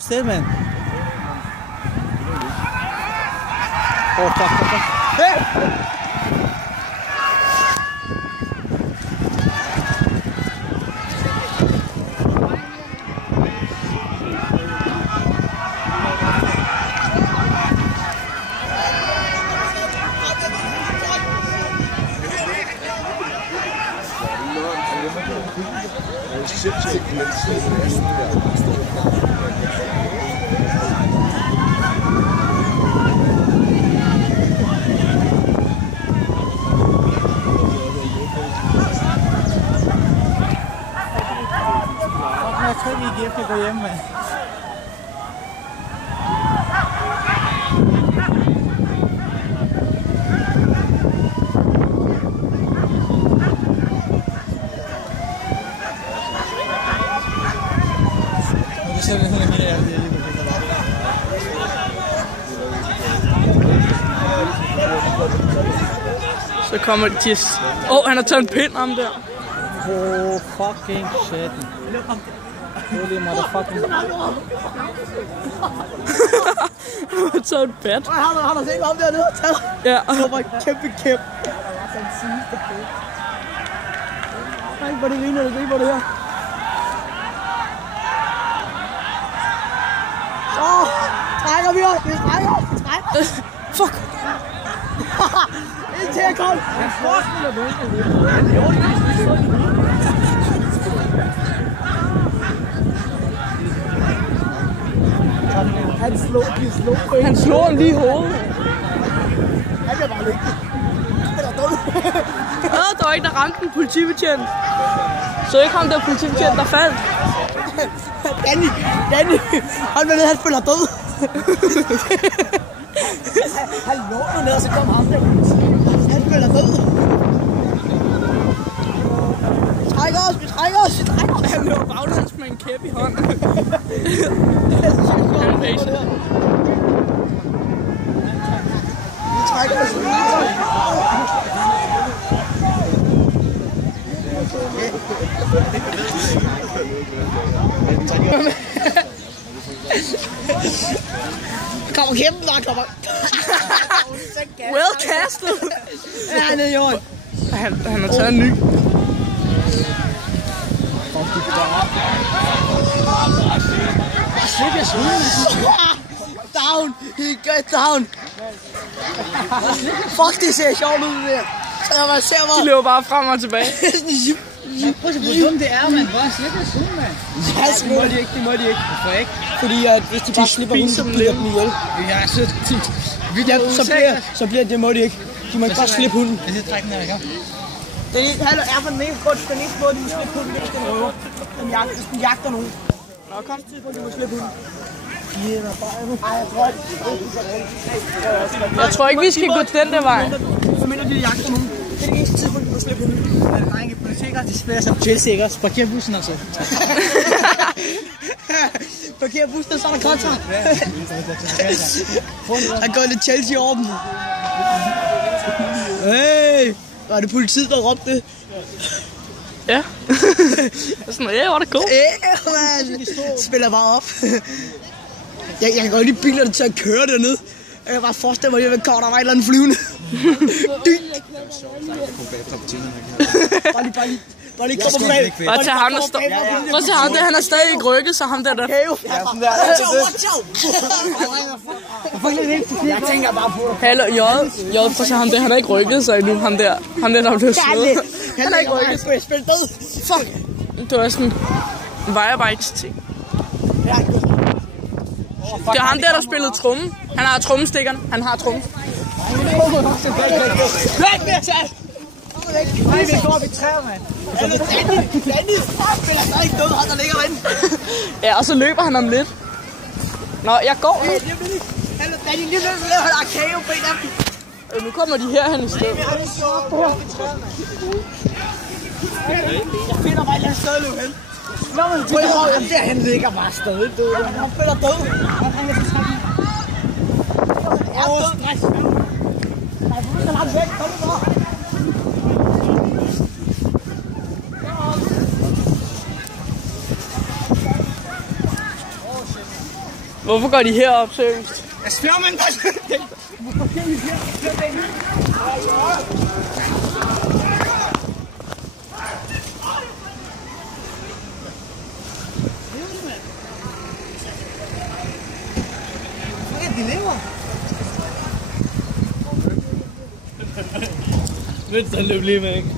Sted, mand. Åh, fuck. Hey! Jeg tror ikke, at jeg kan gå hjem, mand. Så kommer de til. Han har taget en pind om der. Oh, fucking shit. Holy motherfucking. Han har taget et bat. Han har set om dernede og taget. Ja. Det var en kæmpe kæp. Nej, hvor det ligner det, se på det her. Trækker vi os, vi trækker. Fuck. Indtil jeg kom. Jeg forestiller mig ikke. Han slog ham lige i hovedet. Han bliver bare liggende. Der var ikke der ramte en politibetjent. Så ikke ham der politibetjent, der faldt. Danny, han var nede, han spiller død. Han lå dernede, og så kom ham der. Han spiller død. Vi trækker os. Han løber baglæns med en kæp i hånden. Vi trækker os. Kommer hjem, der kommer. Well castet. Ja, han er i jorden. Han har taget en ny. Down. He got down. Fuck, det ser sjovt ud, det der. Så jeg De løber bare frem og tilbage. Prøv at se, hvor dumt det er, mand. Hvor er slet ikke mand. Det må de ikke. Hvorfor ikke? Fordi at hvis de bare slipper hunden, så bliver dem ihjel. Ja, så bliver det må de ikke. De må ikke bare slippe hunden. Jeg skal trække den her, ikke? Det er for den eneste måde, de må slippe hunden, hvis den røver. Hvis den jagter nogen. Nå, kom til, hvor de må slippe hunden. Jeg tror ikke, vi skal gå den der vej. Så mindre de jagter nogen. Det er det eneste tidspunkt, de må slippe hunden. Der er ikke politikere, de spiller som tilsikker. Parker bussen altså. Parker bussen, og så er der kontra. Der går lidt Chelsea over dem. Hey! Var det politiet, der råbte det? Ja. Sådan, ja, var det god. Ja, man. Spiller bare op. Jeg kan godt lide biler, der tager at køre dernede. Jeg kan bare forestille mig, at der kommer der et eller andet flyvende. Bare lige komme bag. Bare tage ham, der står. Prøv at tage ham der, han er stadig i rykket, så ham der. Jeg tænker bare på det. Hallo, J, prøv at tage ham der, han er ikke rykket sig endnu. Ham der, der blev slået. Han er ikke rykket. Spil død. Fuck. Det var sådan en vejarbejdsting. Det er ham der spillede tromme. Han har trommestikkerne. Han har tromme. Nej, vi går op i træer, mand. Danny spiller stadig død, han der ligger derinde. Ja, og så løber han om lidt. Nå, jeg går nu. Danny, lige nu laver han arcade på en af dem. Nu kommer de herhen i stedet. Jeg finder bare et eller andet sted, løb hen. Derhen ligger bare stadig død. Han spiller død. Han er til trappen. Jeg er død. Nej, hvor skal han væk? Kom nu bare. Hvorfor går de herop, seriøst? Jeg sværger, men hvorfor skal vi her? De lever. Vent, så løb lige med, ikke?